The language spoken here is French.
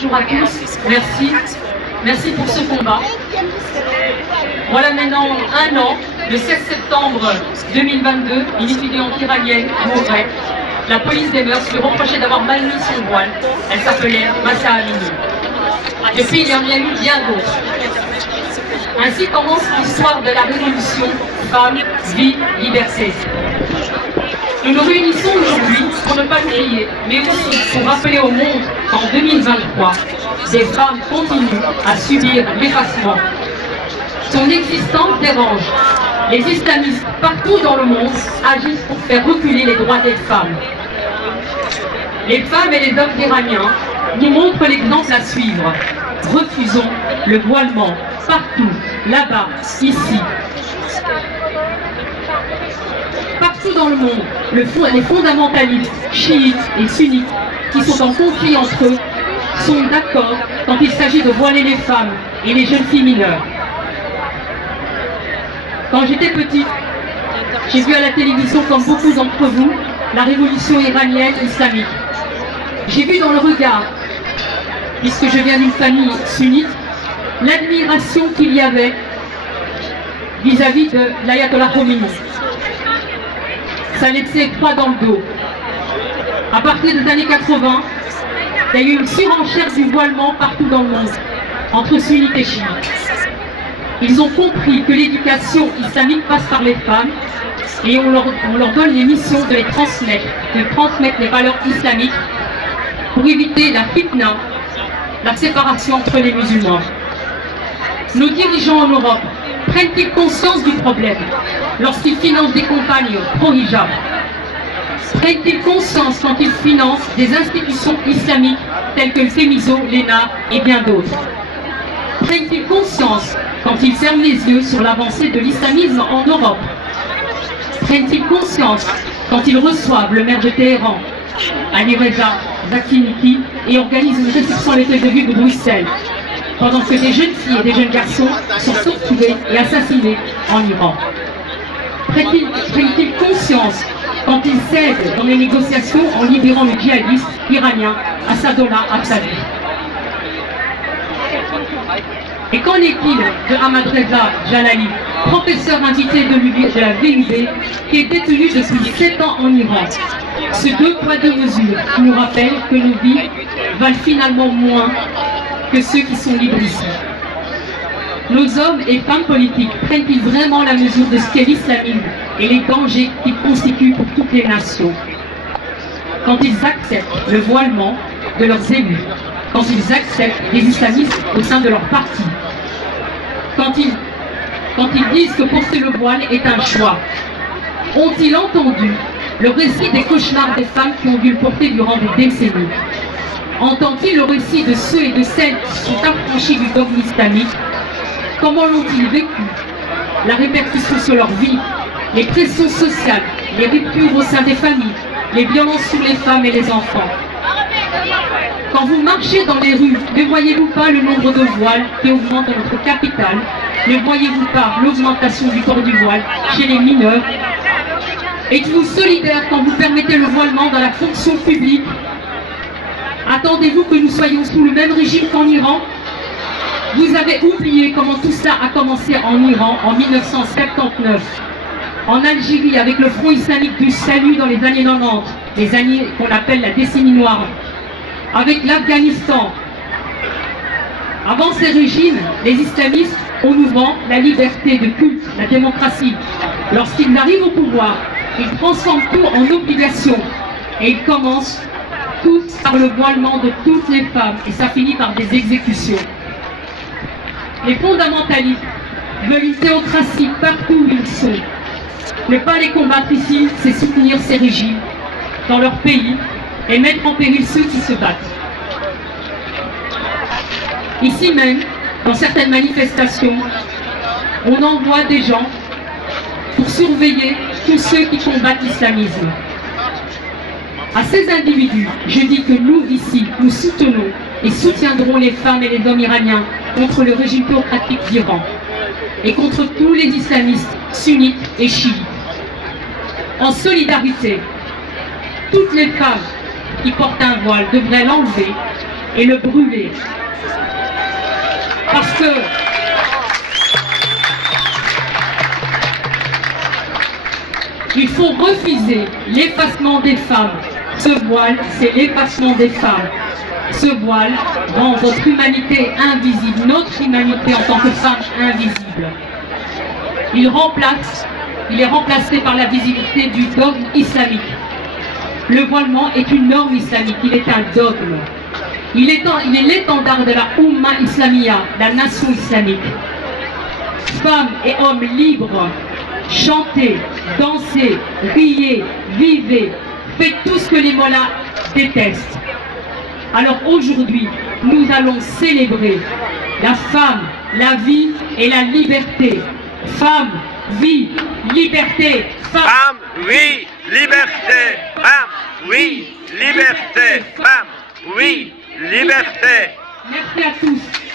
bonjour à tous, merci pour ce combat. Voilà maintenant un an, le 16 septembre 2022, une étudiante iranienne mourait. La police des mœurs lui reprochait d'avoir mal mis son voile. Elle s'appelait Mahsa Amini. Depuis, il y en a eu bien d'autres. Ainsi commence l'histoire de la révolution Femmes, Vie, Liberté. Nous nous réunissons aujourd'hui pour ne pas l'oublier, mais aussi pour rappeler au monde qu'en 2023, des femmes continuent à subir l'effacement. Son existence dérange. Les islamistes partout dans le monde agissent pour faire reculer les droits des femmes. Les femmes et les hommes iraniens nous montrent l'exemple à suivre. Refusons le voilement partout, là-bas, ici. Partout dans le monde, les fondamentalistes chiites et sunnites qui sont en conflit entre eux sont d'accord quand il s'agit de voiler les femmes et les jeunes filles mineures. Quand j'étais petite, j'ai vu à la télévision, comme beaucoup d'entre vous, la révolution iranienne islamique. J'ai vu dans le regard, puisque je viens d'une famille sunnite, l'admiration qu'il y avait vis-à-vis de l'ayatollah Khomeini. Ça laissait froid dans le dos. À partir des années 80, il y a eu une surenchère du voilement partout dans le monde, entre sunnites et chiites. Ils ont compris que l'éducation islamique passe par les femmes et on leur donne les missions de transmettre les valeurs islamiques pour éviter la fitna, la séparation entre les musulmans. Nos dirigeants en Europe prennent-ils conscience du problème lorsqu'ils financent des campagnes pro-hijab? Prennent-ils conscience quand ils financent des institutions islamiques telles que le FEMISO, l'ENA et bien d'autres? Prennent-ils conscience quand ils ferment les yeux sur l'avancée de l'islamisme en Europe? Prennent-ils conscience quand ils reçoivent le maire de Téhéran, Ali Reza Zakhiniki, et organisent une réception à l'hôtel de ville de Bruxelles, pendant que des jeunes filles et des jeunes garçons sont torturés et assassinés en Iran? Prennent-ils conscience quand ils cèdent dans les négociations en libérant le djihadiste iranien Assadollah Afzali? Et qu'en est-il de Ahmad Reza Jalali, professeur invité de la VUB, qui est détenu depuis 7 ans en Iran? Ce deux poids deux mesures nous rappelle que nos vies valent finalement moins que ceux qui sont libres ici. Nos hommes et femmes politiques prennent-ils vraiment la mesure de ce qu'est l'islamisme et les dangers qu'il constitue pour toutes les nations? Quand ils acceptent le voilement de leurs élus, quand ils acceptent les islamistes au sein de leur parti, quand ils disent que porter le voile est un choix, ont-ils entendu le récit des cauchemars des femmes qui ont dû le porter durant des décennies? Entend-il le récit de ceux et de celles qui sont affranchis du dogme islamique? Comment l'ont-ils vécu? La répercussion sur leur vie, les pressions sociales, les ruptures au sein des familles, les violences sur les femmes et les enfants. Quand vous marchez dans les rues, ne voyez-vous pas le nombre de voiles qui augmente dans notre capitale? Ne voyez-vous pas l'augmentation du port du voile chez les mineurs? Êtes-vous solidaire quand vous permettez le voilement dans la fonction publique? Attendez-vous que nous soyons sous le même régime qu'en Iran? Vous avez oublié comment tout ça a commencé en Iran en 1979, en Algérie avec le Front islamique du salut dans les années 90, les années qu'on appelle la décennie noire, avec l'Afghanistan. Avant ces régimes, les islamistes, on nous vend la liberté de culte, la démocratie. Lorsqu'ils arrivent au pouvoir, ils transforment tout en obligation et ils commencent tous par le voilement de toutes les femmes et ça finit par des exécutions. Les fondamentalistes veulent une théocratie partout où ils sont. Ne pas les combattre ici, c'est soutenir ces régimes dans leur pays et mettre en péril ceux qui se battent. Ici même, dans certaines manifestations, on envoie des gens pour surveiller tous ceux qui combattent l'islamisme. À ces individus, je dis que nous, ici, nous soutenons et soutiendrons les femmes et les hommes iraniens contre le régime théocratique d'Iran et contre tous les islamistes sunnites et chiites. En solidarité, toutes les femmes qui portent un voile devraient l'enlever et le brûler. Parce que il faut refuser l'effacement des femmes. Ce voile, c'est l'effacement des femmes. Ce voile rend votre humanité invisible, notre humanité en tant que femme invisible. Il est remplacé par la visibilité du dogme islamique. Le voilement est une norme islamique, il est un dogme. Il est l'étendard de la Oumma Islamia, la nation islamique. Femmes et hommes libres, chantez, dansez, riez, vivez, faites tout ce que les mollahs détestent. Alors aujourd'hui, nous allons célébrer la femme, la vie et la liberté. Femme, vie, liberté. Femme, oui, liberté. Femme, oui, liberté. Femme, oui, liberté. Merci à tous.